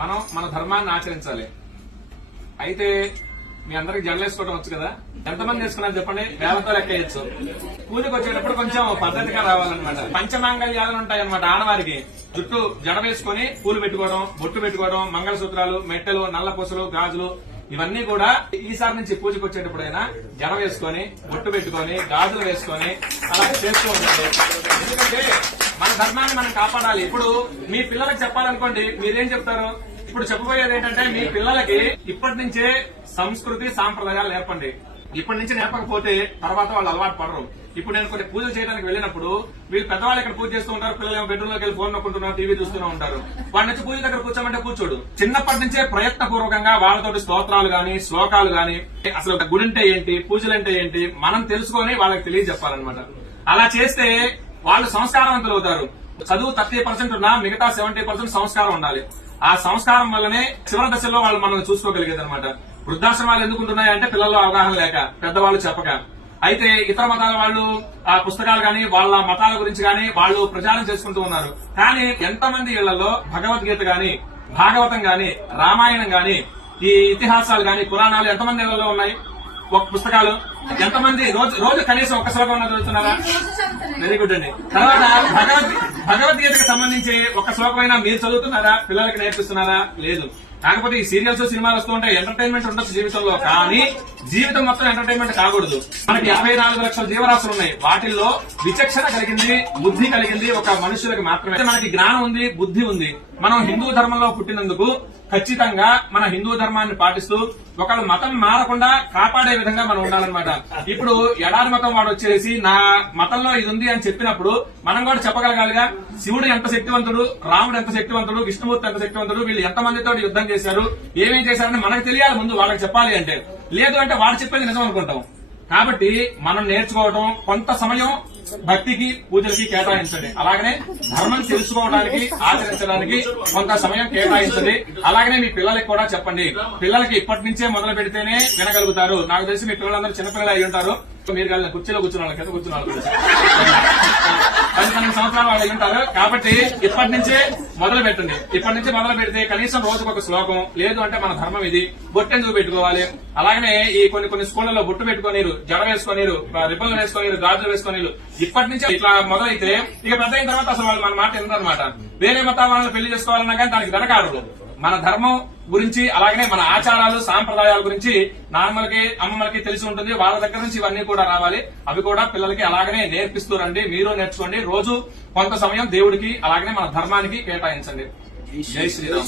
మనం మన ధర్మాన్ని ఆచరించాలి. అయితే మీ అందరికి జడలేసుకోవడం వచ్చు కదా, ఎంతమంది వేసుకున్నారు చెప్పండి, వేలతో లెక్కేయచ్చు. పూజకు వచ్చేటప్పుడు కొంచెం పద్ధతిగా రావాలన్నమాట. పంచమాంగళ్యాలు ఉంటాయన్నమాట ఆడవారికి. జుట్టు జడ వేసుకుని పూలు పెట్టుకోవడం, బొట్టు పెట్టుకోవడం, మంగళసూత్రాలు, మెట్టెలు, నల్ల పూసలు, గాజులు ఇవన్నీ కూడా ఈసారి నుంచి పూజకు వచ్చేటప్పుడైనా జడ వేసుకొని, బొట్టు పెట్టుకొని, గాజులు వేసుకొని అలా చేస్తూ ఉండాలి. ఎందుకంటే మన ధర్మాన్ని మనం కాపాడాలి. ఇప్పుడు మీ పిల్లలకు చెప్పాలనుకోండి, మీరేం చెప్తారు? ఇప్పుడు చెప్పబోయేది ఏంటంటే, మీ పిల్లలకి ఇప్పటి నుంచే సంస్కృతి సాంప్రదాయాలు నేర్పండి. ఇప్పటి నుంచి నేర్పకపోతే తర్వాత వాళ్ళు అలవాటు పడరు. ఇప్పుడు నేను కొన్ని పూజలు చేయడానికి వెళ్ళినప్పుడు వీళ్ళు పెద్దవాళ్ళు ఇక్కడ పూజ చేస్తూ ఉంటారు, పిల్లలు బెడ్రూమ్ లోకి వెళ్ళి ఫోన్ నొక్కుంటున్నారు, టీవీ చూస్తూనే ఉంటారు. వాడి నుంచి పూజ దగ్గర కూర్చోమంటే కూర్చోడు. చిన్నప్పటి నుంచే ప్రయత్నపూర్వకంగా వాళ్ళతోటి స్తోత్రాలు గాని, శ్లోకాలు గాని, అసలు గుడి అంటే ఏంటి, పూజలు అంటే ఏంటి మనం తెలుసుకొని వాళ్ళకి తెలియజెప్పాలన్నమాట. అలా చేస్తే వాళ్ళు సంస్కారవంతులు అవుతారు. చదువు 30% ఉన్నా మిగతా 70% సంస్కారం ఉండాలి. ఆ సంస్కారం వల్లనే చివరి దశలో వాళ్ళు మనం చూసుకోగలిగేది అనమాట. వృద్ధాశ్రమాలు ఎందుకు ఉంటున్నాయంటే పిల్లల్లో అవగాహన లేక, పెద్దవాళ్ళు చెప్పక. అయితే ఇతర మతాల వాళ్ళు ఆ పుస్తకాలు గాని, వాళ్ళ మతాల గురించి గాని వాళ్ళు ప్రచారం చేసుకుంటూ ఉన్నారు. కానీ ఎంతమంది ఇళ్లలో భగవద్గీత గాని, భాగవతం గాని, రామాయణం గాని, ఈ ఇతిహాసాలు గాని, పురాణాలు ఎంతమంది ఇళ్లలో ఉన్నాయి? ఒక పుస్తకాలు ఎంతమంది రోజు కనీసం ఒక్క శ్లోకం చదువుతున్నారా? వెరీ గుడ్ అండి. తర్వాత భగవద్గీతకు సంబంధించి ఒక శ్లోకమైనా మీరు చదువుతున్నారా? పిల్లలకి నేర్పిస్తున్నారా? లేదు. కాకపోతే ఈ సీరియల్స్, సినిమాలు వస్తూ ఉంటాయి, ఎంటర్టైన్మెంట్ ఉండొచ్చు జీవితంలో. కానీ జీవితం మొత్తం ఎంటర్టైన్మెంట్ కాకూడదు. మనకి 54 లక్షల జీవరాశులు ఉన్నాయి. వాటిల్లో విచక్షణ కలిగింది, బుద్ధి కలిగింది ఒక మనుషులకి మాత్రమే. మనకి జ్ఞానం ఉంది, బుద్ధి ఉంది. మనం హిందూ ధర్మంలో పుట్టినందుకు ఖచ్చితంగా మన హిందూ ధర్మాన్ని పాటిస్తూ ఒకళ్ళ మతం మారకుండా కాపాడే విధంగా మనం ఉండాలన్నమాట. ఇప్పుడు ఎడారి మతం వాడు వచ్చేసి నా మతంలో ఇది ఉంది అని చెప్పినప్పుడు మనం కూడా చెప్పగలగాలిగా. శివుడు ఎంత శక్తివంతుడు, రాముడు ఎంత శక్తివంతుడు, విష్ణుమూర్తి ఎంత శక్తివంతుడు, వీళ్ళు ఎంతమందితో యుద్ధం చేశారు, ఏమేం చేశారని మనకు తెలియాలి ముందు, వాళ్ళకి చెప్పాలి అంటే. లేదు అంటే వాడు చెప్పేది నిజం అనుకుంటాం. కాబట్టి మనం నేర్చుకోవడం, కొంత సమయం భక్తికి, పూజలకి కేటాయించండి. అలాగనే ధర్మం తెలుసుకోవడానికి, ఆచరించడానికి కొంత సమయం కేటాయించండి. అలాగనే మీ పిల్లలకి కూడా చెప్పండి. పిల్లలకి ఇప్పటి నుంచే మొదలు పెడితేనే వినగలుగుతారు. నాకు తెలిసి మీ పిల్లలందరూ చిన్నపిల్లలు అయి ఉంటారు. మీరు కలిగిన కుర్చీలో కూర్చున్న కింద కూర్చున్న 10 సంవత్సరాలు వాళ్ళు ఉంటారు. కాబట్టి ఇప్పటి నుంచే మొదలు పెట్టండి. ఇప్పటి నుంచి మొదలు పెడితే కనీసం రోజుకు ఒక శ్లోకం, లేదు అంటే మన ధర్మం ఇది, బొట్టెందుకు పెట్టుకోవాలి. అలాగనే ఈ కొన్ని స్కూళ్లలో బొట్టు పెట్టుకోనీరు, జడ వేసుకోనీరు, రిబ్బన్లు వేసుకోనీరు, గాజులు వేసుకోనీరు. ఇప్పటి నుంచి ఇట్లా మొదలైతే ఇక పెద్ద అయిన తర్వాత అసలు వాళ్ళు మన మాట ఎందుకనమాట. వేరే మతాల వాళ్ళని పెళ్లి చేసుకోవాలన్నా కానీ దానికి వెనకాడరు. మన ధర్మం గురించి, అలాగనే మన ఆచారాలు, సాంప్రదాయాల గురించి నాన్నలకి, అమ్మమ్మలకి తెలిసి ఉంటుంది. వాళ్ళ దగ్గర నుంచి ఇవన్నీ కూడా రావాలి. అవి కూడా పిల్లలకి అలాగనే నేర్పిస్తూ రండి. మీరు నేర్చుకోండి. రోజు కొంత సమయం దేవుడికి, అలాగనే మన ధర్మానికి కేటాయించండి. జై శ్రీరామ్.